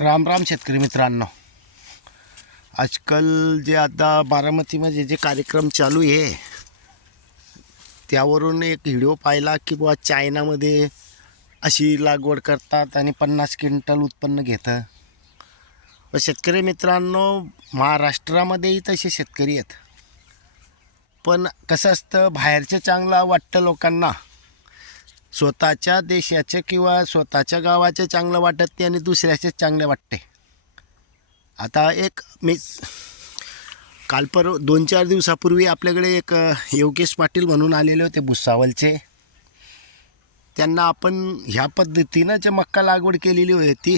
राम राम शेतकरी मित्रांनो. आजकाल जे आता बारामतीमध्ये जे कार्यक्रम चालू आहे त्यावरून एक व्हिडिओ पाहिला की बुवा चायनामध्ये अशी लागवड करतात आणि पन्नास क्विंटल उत्पन्न घेतं व शेतकरी मित्रांनो महाराष्ट्रामध्येही तसे शेतकरी आहेत. पण कसं असतं बाहेरचं चांगलं वाटतं लोकांना. स्वतःच्या देशाचं किंवा स्वतःच्या गावाचं चांगलं वाटत ते आणि दुसऱ्याचे चांगले वाटते. आता एक मी काल पर दोन चार दिवसापूर्वी आपल्याकडे एक योगेश पाटील म्हणून आलेले होते भुसावलचे. त्यांना आपण ह्या पद्धतीनं जे मक्का लागवड केलेली होती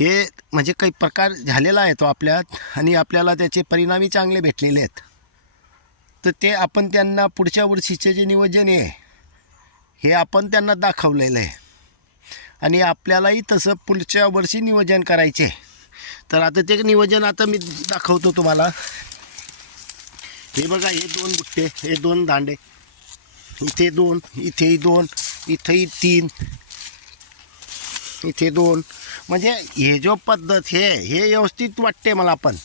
हे म्हणजे काही प्रकार झालेला आहे तो आपल्यात आणि आपल्याला त्याचे परिणामही चांगले भेटलेले आहेत. तर ते आपण त्यांना पुढच्या वर्षीचे जे नियोजन आहे हे आपण त्यांना दाखवलेलं आहे. आणि आपल्यालाही तसं पुढच्या वर्षी नियोजन करायचे. तर आता ते नियोजन आता मी दाखवतो तुम्हाला. हे बघा हे दोन बुट्टे हे दोन दांडे. इथे दोन इथेही दोन इथेही तीन इथे दोन. म्हणजे हे जो पद्धत हे हे व्यवस्थित वाटते मला पण.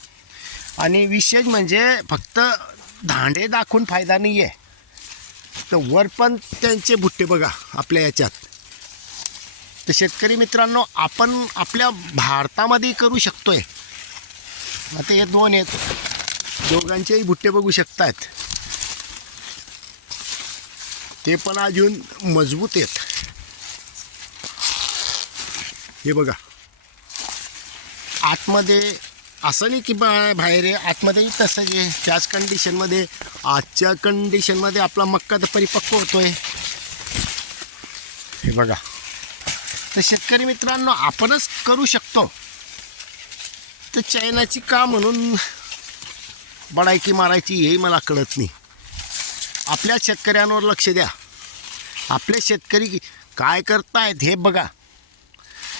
आणि विशेष म्हणजे फक्त दांडे दाखवून फायदा नाही आहे तर वर पण त्यांचे भुट्टे बघा आपल्या याच्यात. तर शेतकरी मित्रांनो आपण आपल्या भारतामध्ये करू शकतो आहे आता हे दोन आहेत. दोघांचेही भुट्टे बघू शकतात ते पण अजून मजबूत आहेत. हे बघा. आतमध्ये असं नाही की बा बाहेर आहे आतमध्येही तसं आहे. त्याच कंडिशनमध्ये आजच्या कंडिशनमध्ये आपला मक्का तर परिपक्व होतोय. हे बघा. तर शेतकरी मित्रांनो आपणच करू शकतो. तर चायनाची का म्हणून बडायकी मारायची हेही मला कळत नाही. आपल्या शेतकऱ्यांवर लक्ष द्या. आपले शेतकरी काय करतायत हे बघा.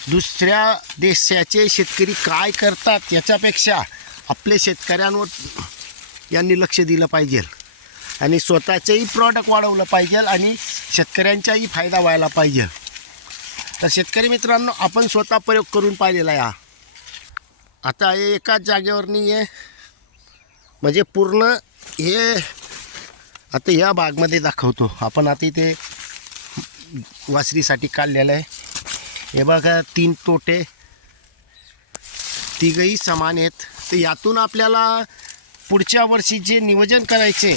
दुसऱ्या देशाचे शेतकरी काय करतात याच्यापेक्षा आपले शेतकऱ्यांवर यांनी लक्ष दिलं पाहिजे. आणि स्वतःचेही प्रॉडक्ट वाढवलं पाहिजे आणि शेतकऱ्यांचाही फायदा व्हायला पाहिजे. तर शेतकरी मित्रांनो आपण स्वतः प्रयोग करून पाहिलेला आहे हा. आता हे एकाच जागेवर नाही आहे म्हणजे पूर्ण हे आता ह्या भागमध्ये दाखवतो. आपण आता इथे वासरीसाठी काढलेलं आहे. हे बघा तीन तोटे. तिघही समान आहेत. तर यातून आपल्याला पुढच्या वर्षी जे नियोजन करायचे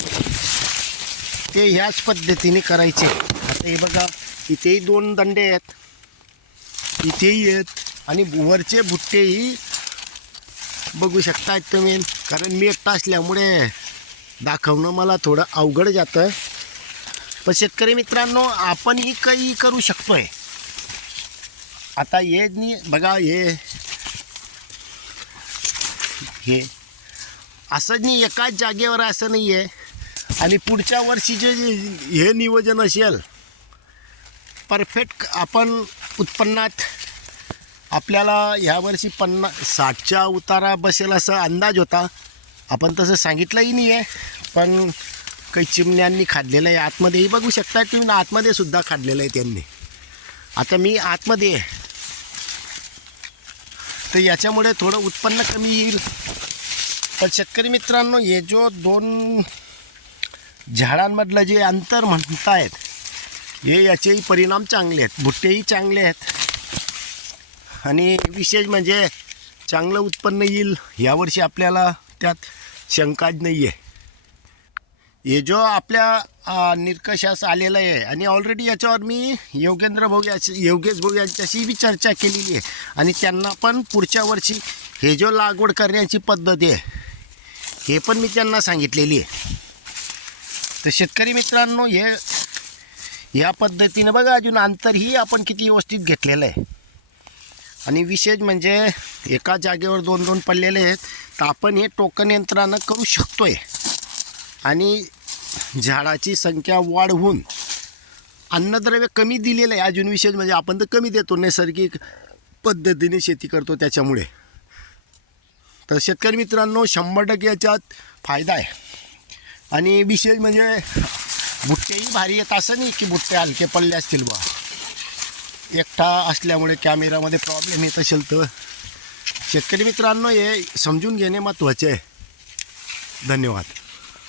ते ह्याच पद्धतीने करायचे. आता हे बघा इथेही दोन दंडे आहेत. इथेही आहेत. आणि वरचे बुट्टेही बघू शकतायत तुम्ही कारण मी एकटा असल्यामुळे दाखवणं मला थोडं अवघड जातं. पण शेतकरी मित्रांनो आपणही काही करू शकतो आहे आता हे बघा हे हे. असं नाही एकाच जागेवर असं नाही आहे आणि पुढच्या वर्षीचे हे नियोजन असेल परफेक्ट आपण उत्पन्नात आपल्याला ह्यावर्षी पन्ना साठच्या उतारा बसेल असा अंदाज होता. आपण तसं सांगितलंही नाही आहे पण काही चिमण्यांनी खाल्लेलं आहे. आतमध्येही बघू शकता तुम्ही आतमध्ये सुद्धा खाल्लेलं आहे त्यांनी. आता मी आतमध्ये आहे. तर याच्यामुळे थोडं उत्पन्न कमी येईल. पण शेतकरी मित्रांनो हे जो दोन झाडांमधलं जे अंतर म्हणतायत हे याचेही परिणाम चांगले आहेत. भुट्टेही चांगले आहेत. आणि विशेष म्हणजे चांगलं उत्पन्न येईल. यावर्षी आपल्याला त्यात शंकाच नाही आहे हे जो आपल्या अ, आलेला आलेलं आहे आणि ऑलरेडी याच्यावर मी योगेंद्र भाऊ याची योगेश भाऊ यांच्याशी बी चर्चा केलेली आहे. आणि त्यांना पण पुढच्या वर्षी हे जो लागवड करण्याची पद्धत आहे हे पण मी त्यांना सांगितलेली आहे. तर शेतकरी मित्रांनो हे या पद्धतीनं बघा अजून अंतरही आपण किती व्यवस्थित घेतलेलं आहे. आणि विशेष म्हणजे एका जागेवर दोन दोन पडलेले आहेत तर आपण हे टोकन यंत्रानं करू शकतो आहे आणि झाडाची संख्या वाढवून अन्नद्रव्य कमी दिलेलं आहे. अजून विशेष म्हणजे आपण तर कमी देतो. नैसर्गिक पद्धतीने शेती करतो त्याच्यामुळे. तर शेतकरी मित्रांनो शंभर टक्के याच्यात फायदा आहे. आणि विशेष म्हणजे बुट्टेही भारी येत असं नाही की बुट्टे हलके पडले असतील बा एकटा असल्यामुळे कॅमेरामध्ये प्रॉब्लेम येत असेल तर. शेतकरी मित्रांनो हे समजून घेणे महत्त्वाचे आहे. धन्यवाद.